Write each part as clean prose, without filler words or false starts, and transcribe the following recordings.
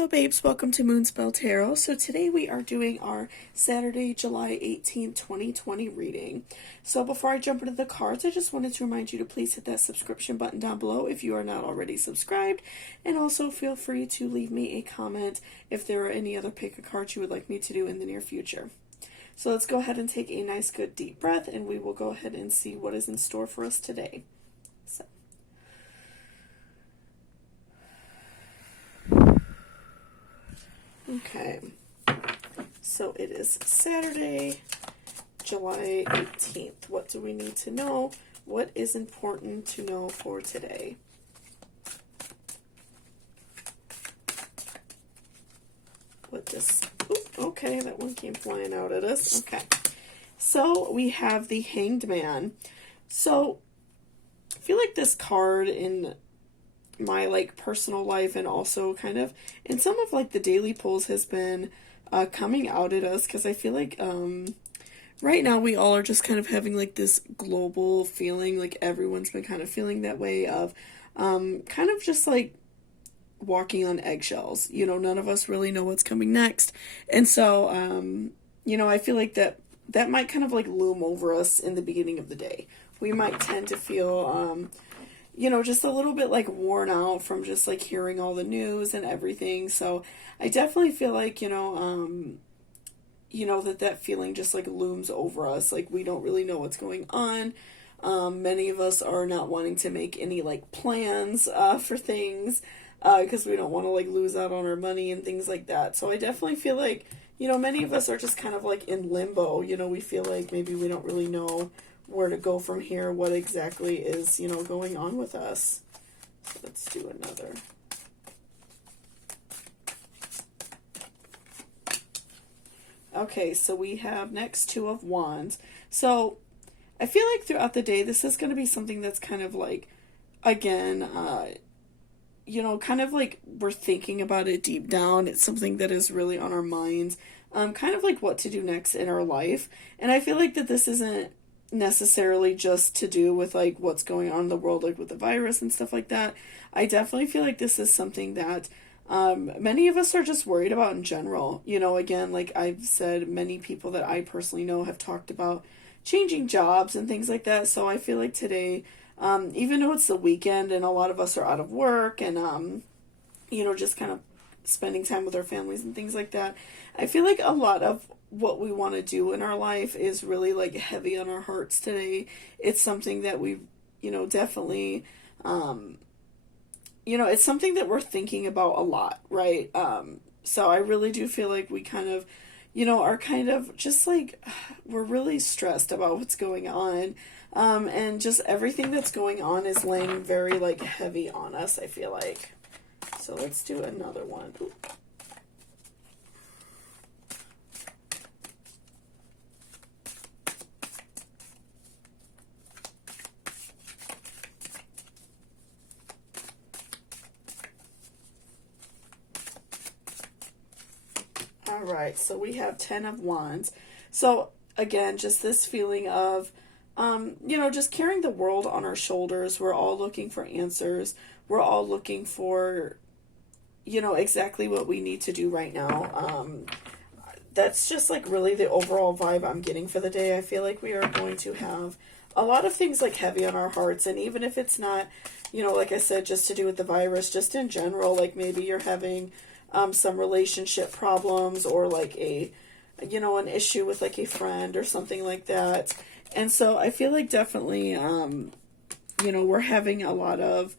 Hello babes, welcome to Moonspell Tarot. So today we are doing our Saturday, July 18th, 2020 reading. So before I jump into the cards, I just wanted to remind you to please hit that subscription button down below if you are not already subscribed. And also feel free to leave me a comment if there are any other pick a cards you would like me to do in the near future. So let's go ahead and take a nice good deep breath and we will go ahead and see what is in store for us today. So. Okay, so it is Saturday, July 18th. What do we need to know? What is important to know for today? Okay, that one came flying out at us. Okay, so we have the Hanged Man. So I feel like this card in my personal life and also kind of in some of the daily polls has been coming out at us, because I feel like right now we all are just kind of having this global feeling, everyone's been kind of feeling that way of kind of just walking on eggshells. None of us really know what's coming next, and so I feel like that might kind of loom over us in the beginning of the day. We might tend to feel just a little bit worn out from just hearing all the news and everything. So I definitely feel that feeling just looms over us. We don't really know what's going on. Many of us are not wanting to make any plans for things because we don't want to lose out on our money and things like that. So I definitely feel many of us are just kind of in limbo. We feel maybe we don't really know where to go from here, what exactly is, going on with us. So let's do another. Okay, so we have next Two of Wands. So I feel throughout the day, this is going to be something that's kind of again, kind of we're thinking about it deep down. It's something that is really on our minds, kind of what to do next in our life. And I feel that this isn't necessarily just to do with what's going on in the world, with the virus and stuff like that. I definitely feel this is something that many of us are just worried about in general. Again, I've said, many people that I personally know have talked about changing jobs and things like that. So I feel today, even though it's the weekend and a lot of us are out of work and just kind of spending time with our families and things like that, I feel a lot of what we want to do in our life is really heavy on our hearts today. It's something that we definitely it's something that we're thinking about a lot, right? So I really do feel we kind of are kind of just we're really stressed about what's going on, and just everything that's going on is laying very heavy on us, I feel so let's do another one. Ooh. All right, so we have 10 of Wands. So again, just this feeling of, just carrying the world on our shoulders. We're all looking for answers. We're all looking for, exactly what we need to do right now. That's just really the overall vibe I'm getting for the day. I feel we are going to have a lot of things heavy on our hearts. And even if it's not, like I said, just to do with the virus, just in general, maybe you're having some relationship problems or an issue with a friend or something like that. And so I feel definitely, we're having a lot of,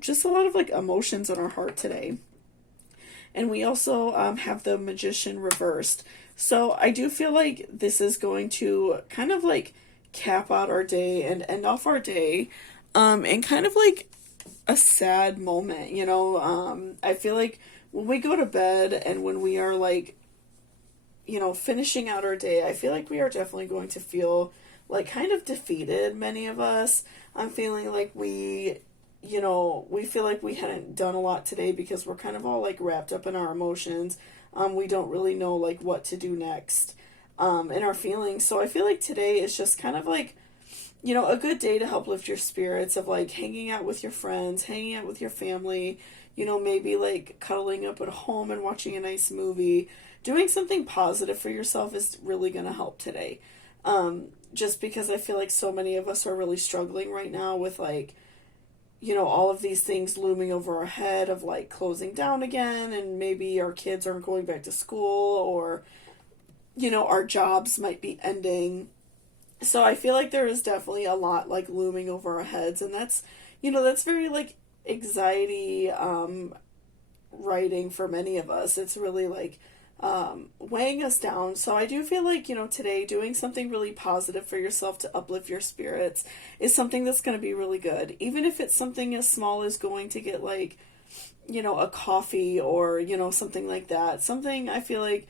just a lot of emotions on our heart today. And we also have the Magician reversed. So I do feel this is going to kind of cap out our day and end off our day, and kind of a sad moment, I feel when we go to bed and when we are finishing out our day, I feel we are definitely going to feel kind of defeated, many of us. I'm feeling we feel we hadn't done a lot today because we're kind of all wrapped up in our emotions. We don't really know what to do next in our feelings. So I feel today is just kind of a good day to help lift your spirits of hanging out with your friends, hanging out with your family, you know, maybe like cuddling up at home and watching a nice movie. Doing something positive for yourself is really going to help today. Just because I feel like so many of us are really struggling right now with like, you know, all of these things looming over our head of like closing down again, and maybe our kids aren't going back to school, or, you know, our jobs might be ending. So I feel like there is definitely a lot like looming over our heads, and that's, you know, that's very like anxiety writing for many of us. It's really like weighing us down. So I do feel like, you know, today doing something really positive for yourself to uplift your spirits is something that's going to be really good. Even if it's something as small as going to get like, you know, a coffee or, you know, something like that. Something I feel like,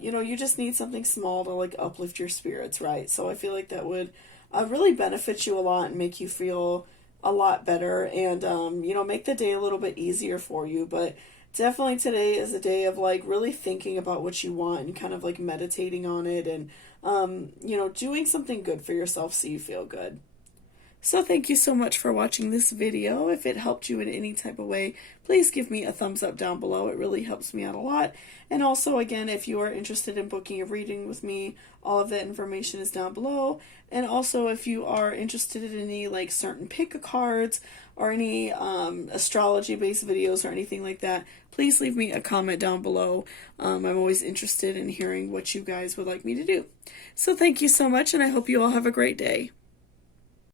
you know, you just need something small to like uplift your spirits, right? So I feel like that would really benefit you a lot and make you feel a lot better, and, you know, make the day a little bit easier for you. But definitely today is a day of like really thinking about what you want and kind of like meditating on it, and, you know, doing something good for yourself so you feel good. So thank you so much for watching this video. If it helped you in any type of way, please give me a thumbs up down below. It really helps me out a lot. And also, again, if you are interested in booking a reading with me, all of that information is down below. And also, if you are interested in any like certain pick a cards or any astrology-based videos or anything like that, please leave me a comment down below. I'm always interested in hearing what you guys would like me to do. So thank you so much, and I hope you all have a great day.